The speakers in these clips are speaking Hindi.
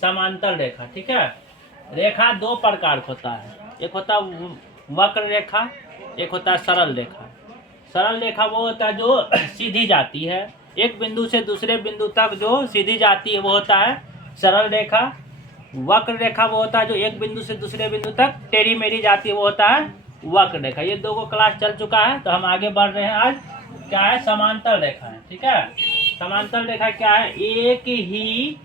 समांतर रेखा। ठीक है, रेखा दो प्रकार का होता है, एक होता है वक्र रेखा, एक होता है सरल रेखा। सरल रेखा वो होता है जो सीधी जाती है, एक बिंदु से दूसरे बिंदु तक जो सीधी जाती है वो होता है सरल रेखा। वक्र रेखा वो होता है जो एक बिंदु से दूसरे बिंदु तक टेढ़ी मेढ़ी जाती है वो होता है वक्र रेखा। ये दो को क्लास चल चुका है, तो हम आगे बढ़ रहे हैं। आज क्या है, समांतर रेखा है। ठीक है, समांतर रेखा क्या है, एक ही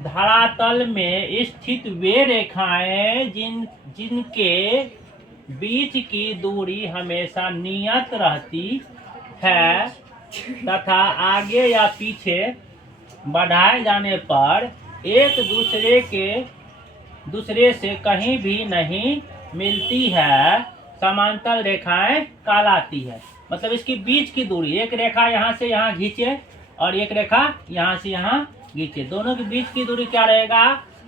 धरातल में स्थित वे रेखाएं जिनके बीच की दूरी हमेशा नियत रहती है तथा आगे या पीछे बढ़ाए जाने पर एक दूसरे से कहीं भी नहीं मिलती है, समांतर रेखाएं कहलाती है। मतलब इसकी बीच की दूरी, एक रेखा यहाँ से यहाँ खींचे और एक रेखा यहाँ से यहाँ खींचे, दोनों के बीच की दूरी क्या रहेगा,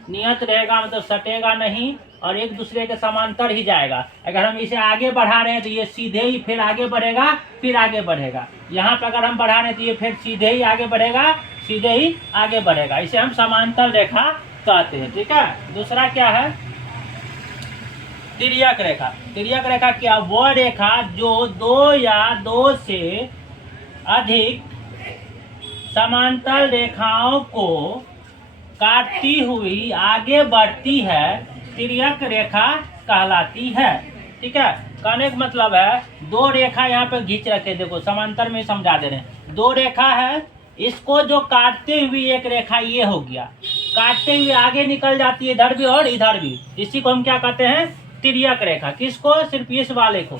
नियत रहेगा, मतलब सटेगा नहीं और एक दूसरे के समांतर ही जाएगा। अगर हम इसे आगे बढ़ा रहे हैं तो ये सीधे ही फिर आगे बढ़ेगा, फिर आगे बढ़ेगा। यहाँ पर अगर हम बढ़ा रहे हैं तो ये फिर सीधे ही आगे बढ़ेगा, सीधे ही आगे बढ़ेगा। इसे हम समांतर रेखा कहते हैं। ठीक है, दूसरा क्या है, तिर्यक रेखा। तिर्यक रेखा क्या, वो रेखा जो दो या दो से अधिक समांतर रेखाओं को काटती हुई आगे बढ़ती है, तिर्यक रेखा कहलाती है। ठीक है, कहने का मतलब है दो रेखा यहाँ पे खींच रखे, देखो समांतर में समझा दे रहे हैं। दो रेखा है, इसको जो काटते हुए एक रेखा ये हो गया, काटते हुए आगे निकल जाती है इधर भी और इधर भी, इसी को हम क्या कहते हैं, तिर्यक रेखा। किसको, सिर्फ इस वाले को,